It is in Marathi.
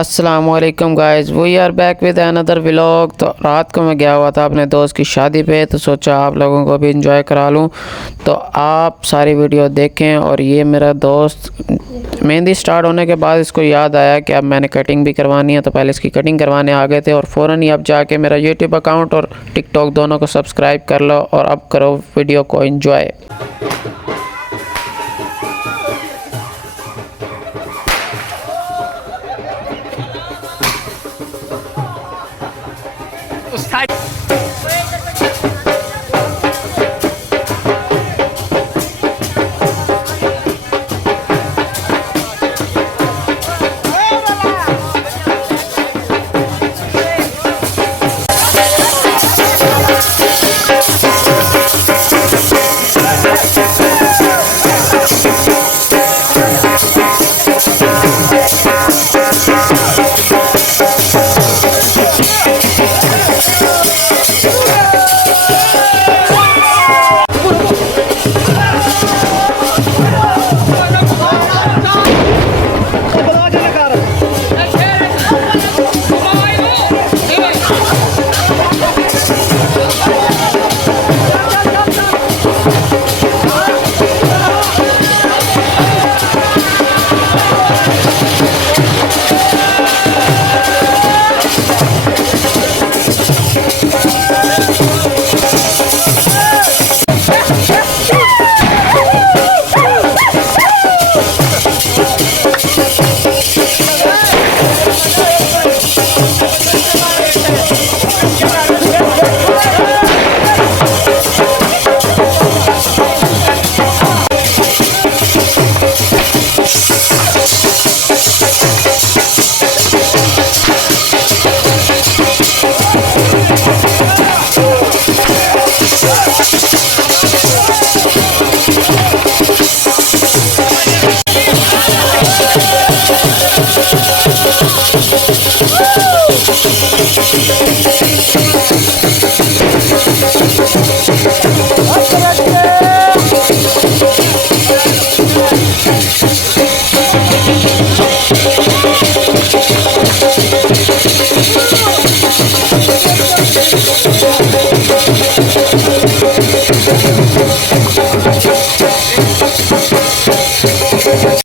अस्सलामुअलैकुम गाइस, वी आर बैक विद अनदर व्लॉग। तो रात को मैं गया हुआ था अपने दोस्त की शादी पे, तो सोचा आप लोगों को भी एंजॉय करा लूँ। तो आप सारी वीडियो देखें। और ये मेरा दोस्त मेहंदी स्टार्ट होने के बाद इसको याद आया कि अब मैंने कटिंग भी करवानी है, तो पहले इसकी कटिंग करवाने आ गए थे। और फ़ौरन ही अब जाके मेरा यूट्यूब अकाउंट और टिकटॉक दोनों को सब्सक्राइब कर लो और अब करो वीडियो को एंजॉय।